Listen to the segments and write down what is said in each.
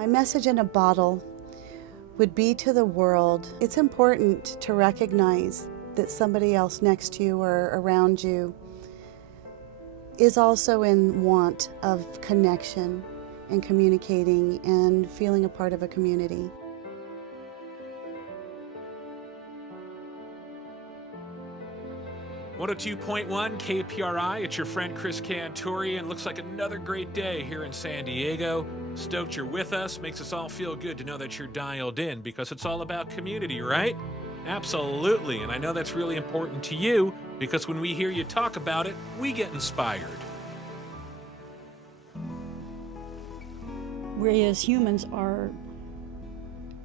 My message in a bottle would be to the world, it's important to recognize that somebody else next to you or around you is also in want of connection and communicating and feeling a part of a community. .1 KPRI, it's your friend Chris Cantori, and looks like another great day here in San Diego. Stoked you're with us. Makes us all feel good to know that you're dialed in, because it's all about community, right? Absolutely, and I know that's really important to you, because when we hear you talk about it, we get inspired. We as humans are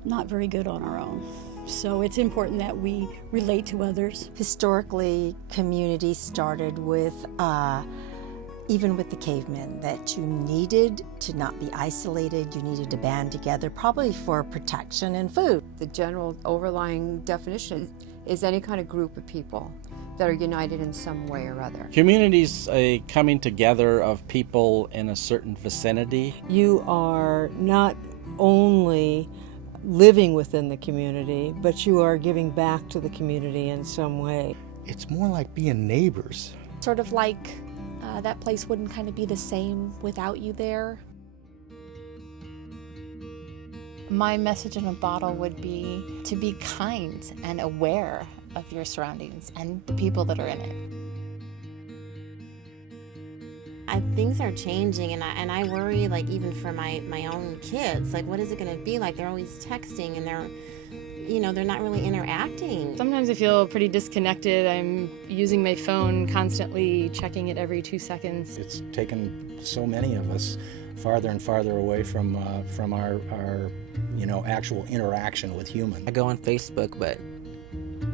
not very good on our own. So it's important that we relate to others. Historically, community started with, even with the cavemen, that you needed to not be isolated, you needed to band together, probably for protection and food. The general overlying definition is any kind of group of people that are united in some way or other. Community's a coming together of people in a certain vicinity. You are not only living within the community, but you are giving back to the community in some way. It's more like being neighbors. Sort of like that place wouldn't kind of be the same without you there. My message in a bottle would be to be kind and aware of your surroundings and the people that are in it. Things are changing, and I worry, like, even for my own kids, like, what is it going to be like? They're always texting, and they're not really interacting. Sometimes I feel pretty disconnected. I'm using my phone constantly, checking it every 2 seconds. It's taken so many of us farther and farther away from our actual interaction with humans. I go on Facebook, but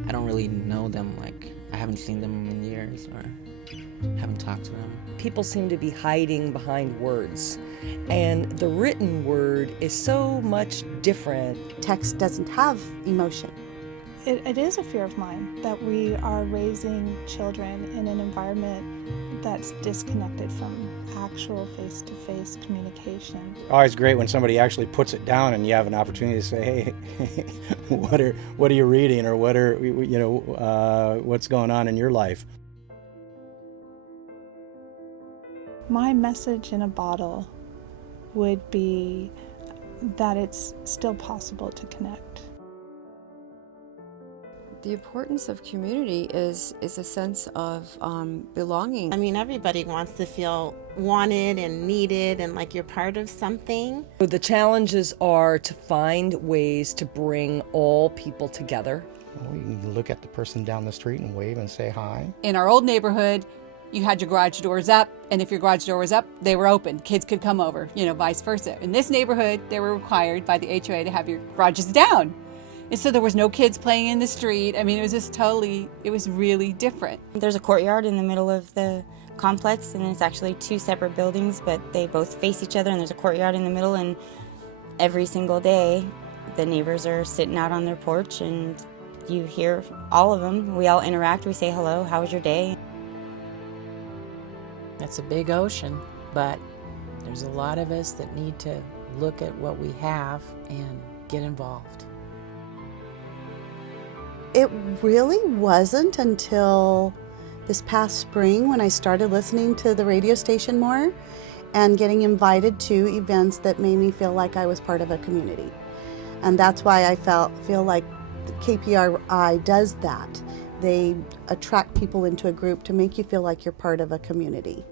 I don't really know them. Like, I haven't seen them in years or haven't talked to them. People seem to be hiding behind words, and the written word is so much different. Text doesn't have emotion. It is a fear of mine that we are raising children in an environment that's disconnected from actual face-to-face communication. Always great when somebody actually puts it down and you have an opportunity to say, hey, what are you reading, or what's going on in your life? My message in a bottle would be that it's still possible to connect. The importance of community is a sense of belonging. I mean, everybody wants to feel wanted and needed and like you're part of something. The challenges are to find ways to bring all people together. Well, you can look at the person down the street and wave and say hi. In our old neighborhood, you had your garage doors up, and if your garage door was up, they were open. Kids could come over, vice versa. In this neighborhood, they were required by the HOA to have your garages down. And so there was no kids playing in the street. I mean, it was really different. There's a courtyard in the middle of the complex, and it's actually two separate buildings, but they both face each other, and there's a courtyard in the middle, and every single day, the neighbors are sitting out on their porch, and you hear all of them. We all interact, we say hello, how was your day? It's a big ocean, but there's a lot of us that need to look at what we have and get involved. It really wasn't until this past spring when I started listening to the radio station more and getting invited to events that made me feel like I was part of a community. And that's why I feel like KPRI does that. They attract people into a group to make you feel like you're part of a community.